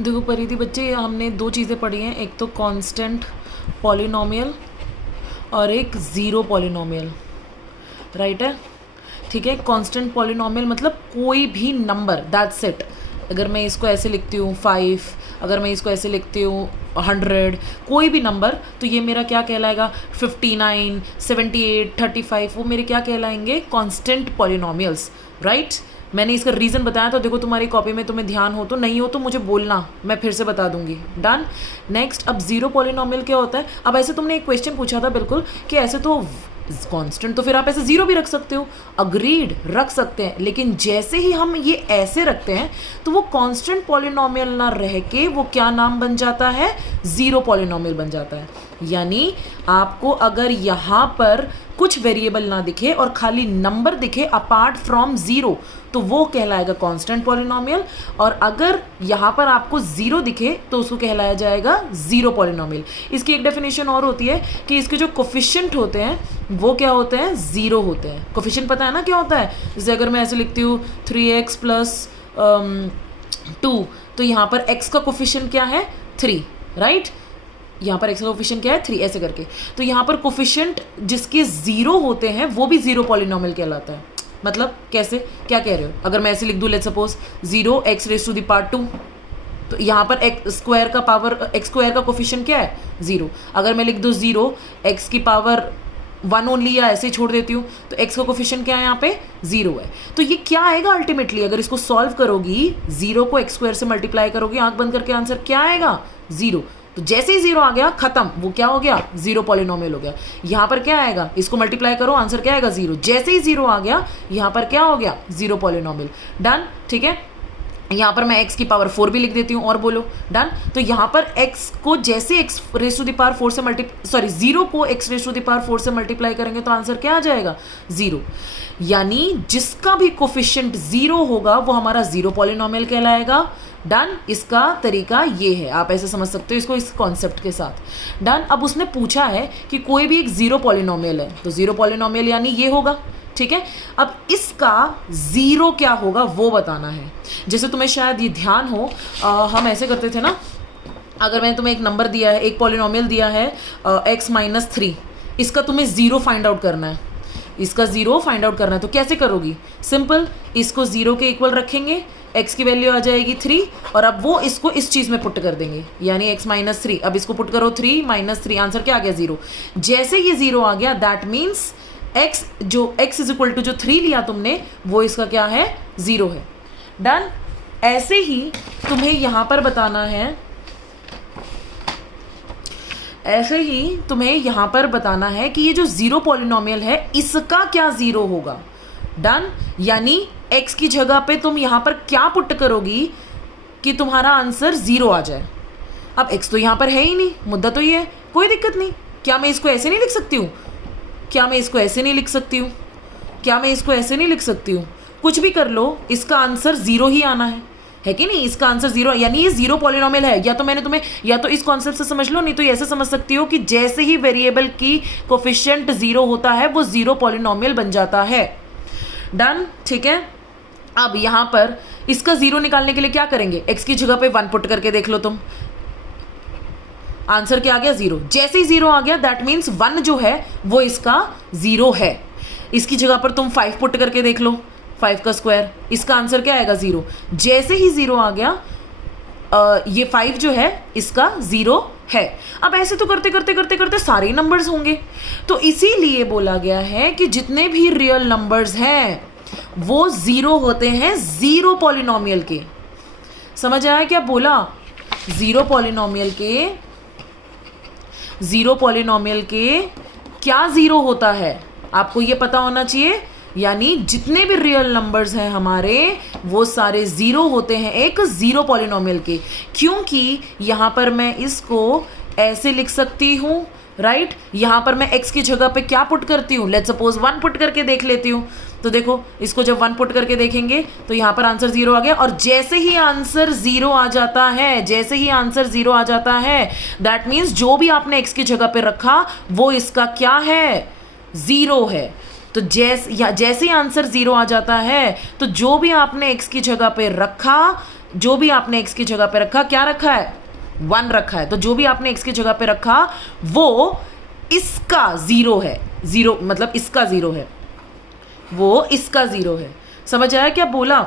देखो परिधि बच्चे, हमने दो चीज़ें पढ़ी हैं, एक तो कांस्टेंट पॉलिनोमियल और एक ज़ीरो पॉलिनोमियल, राइट है। ठीक है, कांस्टेंट पॉलिनोमियल मतलब कोई भी नंबर, दैट्स इट। अगर मैं इसको ऐसे लिखती हूँ 5, अगर मैं इसको ऐसे लिखती हूँ 100, कोई भी नंबर, तो ये मेरा क्या कहलाएगा, 59, 78, 35, वो मेरे क्या कहलाएंगे, कांस्टेंट पॉलिनोमियल्स, राइट। मैंने इसका रीज़न बताया, तो देखो तुम्हारी कॉपी में तुम्हें ध्यान हो, तो नहीं हो तो मुझे बोलना, मैं फिर से बता दूंगी। डन। नेक्स्ट, अब ज़ीरो पॉलिनोमियल क्या होता है। अब ऐसे तुमने एक क्वेश्चन पूछा था बिल्कुल कि ऐसे तो कांस्टेंट तो फिर आप ऐसे ज़ीरो भी रख सकते हो, अग्रीड रख सकते हैं, लेकिन जैसे ही हम ये ऐसे रखते हैं तो वो कांस्टेंट पॉलिनोमियल ना रह के वो क्या नाम बन जाता है, ज़ीरो पॉलिनोमियल बन जाता है। यानी आपको अगर यहाँ पर कुछ वेरिएबल ना दिखे और खाली नंबर दिखे अपार्ट फ्रॉम ज़ीरो, तो वो कहलाएगा कांस्टेंट पॉलिनोमियल, और अगर यहाँ पर आपको ज़ीरो दिखे तो उसको कहलाया जाएगा ज़ीरो पॉलिनोमियल। इसकी एक डेफिनेशन और होती है कि इसके जो कोफिशिएंट होते हैं वो क्या होते हैं, ज़ीरो होते हैं। कोफिशिएंट पता है ना क्या होता है, जैसे अगर मैं ऐसे लिखती हूँ 3x + 2, तो यहाँ पर x का कोफिशिएंट क्या है, 3, राइट। यहाँ पर x का कोफिशिएंट क्या है, 3, ऐसे करके। तो यहाँ पर कोफिशिएंट जिसके ज़ीरो होते हैं वो भी ज़ीरो पॉलिनोमियल कहलाता है। मतलब कैसे, क्या कह रहे हो, अगर मैं ऐसे लिख दूँ, लेट्स सपोज 0x⁻², तो यहाँ पर x स्क्वायर का कोफिशिएंट क्या है, 0। अगर मैं लिख दूँ 0x⁻1 ओनली, या ऐसे ही छोड़ देती हूँ, तो x का कोफिशिएंट क्या है, यहाँ पे 0 है। तो ये क्या आएगा अल्टीमेटली, अगर इसको सॉल्व करोगी, 0 को x² से मल्टीप्लाई करोगी, आंख बंद करके, आंसर क्या आएगा, 0। तो जैसे ही 0 आ गया, खत्म, वो क्या हो गया, ज़ीरो पॉलिनोमियल हो गया। यहाँ पर क्या आएगा, इसको मल्टीप्लाई करो, आंसर क्या आएगा, 0। जैसे ही 0 आ गया, यहाँ पर क्या हो गया, ज़ीरो पॉलिनोमियल। डन। ठीक है, यहाँ पर मैं x⁻4 भी लिख देती हूँ, और बोलो। डन। तो यहाँ पर x को जैसे x⁻4 से ज़ीरो को x⁻4 से मल्टीप्लाई करेंगे तो आंसर क्या आ जाएगा, 0। यानी जिसका भी कोफिशिएंट 0 होगा वो हमारा ज़ीरो पॉलिनोमियल कहलाएगा। डन। इसका तरीका ये है, आप ऐसे समझ सकते हो इसको इस कॉन्सेप्ट के साथ। डन। अब उसने पूछा है कि कोई भी एक ज़ीरो पॉलिनोमियल है, तो ज़ीरो पॉलिनोमियल यानी ये होगा, ठीक है। अब इसका ज़ीरो क्या होगा वो बताना है। जैसे तुम्हें शायद ये ध्यान हो, हम ऐसे करते थे ना, अगर मैंने तुम्हें एक नंबर दिया है, एक पॉलिनोमियल दिया है x-3, इसका तुम्हें ज़ीरो फाइंड आउट करना है, इसका ज़ीरो फाइंड आउट करना है, तो कैसे करोगी, सिंपल, इसको ज़ीरो के इक्वल रखेंगे, x की वैल्यू आ जाएगी 3, और अब वो इसको इस चीज़ में पुट कर देंगे, यानी x-3। अब इसको पुट करो 3 - 3, आंसर क्या आ गया, 0। जैसे ये 0 आ गया, दैट मीन्स x = जो 3 लिया तुमने, वो इसका क्या है, 0 है। डन। ऐसे ही तुम्हें यहाँ पर बताना है, ऐसे ही तुम्हें यहाँ पर बताना है कि ये जो ज़ीरो पॉलिनोमियल है इसका क्या ज़ीरो होगा। डन। यानी x की जगह पे तुम यहाँ पर क्या पुट करोगी कि तुम्हारा आंसर 0 आ जाए। अब x तो यहाँ पर है ही नहीं, मुद्दा तो ये है, कोई दिक्कत नहीं। क्या मैं इसको ऐसे नहीं लिख सकती हूँ, क्या मैं इसको ऐसे नहीं लिख सकती हूँ, क्या मैं इसको ऐसे नहीं लिख सकती हूँ, कुछ भी कर लो, इसका आंसर 0 ही आना है कि नहीं, इसका आंसर 0, यानी ये ज़ीरो पॉलिनोमियल है। या तो मैंने तुम्हें, या तो इस कॉन्सेप्ट से समझ लो, नहीं तो ऐसे समझ सकती हो कि जैसे ही वेरिएबल की कोफिशिएंट 0 होता है वो ज़ीरो पॉलिनोमियल बन जाता है। डन। ठीक है। अब यहाँ पर इसका 0 निकालने के लिए क्या करेंगे, x की जगह पे 1 पुट करके देख लो तुम, आंसर क्या आ गया, 0। जैसे ही 0 आ गया, दैट मीन्स 1 जो है वो इसका 0 है। इसकी जगह पर तुम 5 पुट करके देख लो, 5 का स्क्वायर, इसका आंसर क्या आएगा, 0। जैसे ही 0 आ गया, ये 5 जो है इसका 0 है। अब ऐसे तो करते करते करते करते सारे नंबर्स होंगे, तो इसीलिए बोला गया है कि जितने भी रियल नंबर्स हैं वो 0 होते हैं ज़ीरो पॉलिनोमियल के। समझ आया क्या बोला, ज़ीरो पॉलिनोमियल के क्या 0 होता है, आपको ये पता होना चाहिए। यानी जितने भी रियल नंबर्स हैं हमारे वो सारे 0 होते हैं एक ज़ीरो पॉलिनोमियल के, क्योंकि यहाँ पर मैं इसको ऐसे लिख सकती हूँ, राइट। यहाँ पर मैं x की जगह पे क्या पुट करती हूँ, लेट्स सपोज 1 पुट करके देख लेती हूँ। तो देखो, इसको जब 1 पुट करके देखेंगे तो यहाँ पर आंसर 0 आ गया, और जैसे ही आंसर 0 आ जाता है, जैसे ही आंसर 0 आ जाता है, दैट मीन्स जो भी आपने x की जगह पे रखा वो इसका क्या है, 0 है। तो जैसे ही आंसर 0 आ जाता है, तो जो भी आपने x की जगह पे रखा जो भी आपने x की जगह पे रखा, क्या रखा है, 1 रखा है, तो जो भी आपने x की जगह पे रखा वो इसका 0 है, 0 मतलब इसका 0 है, वो इसका 0 है। समझ आया क्या बोला?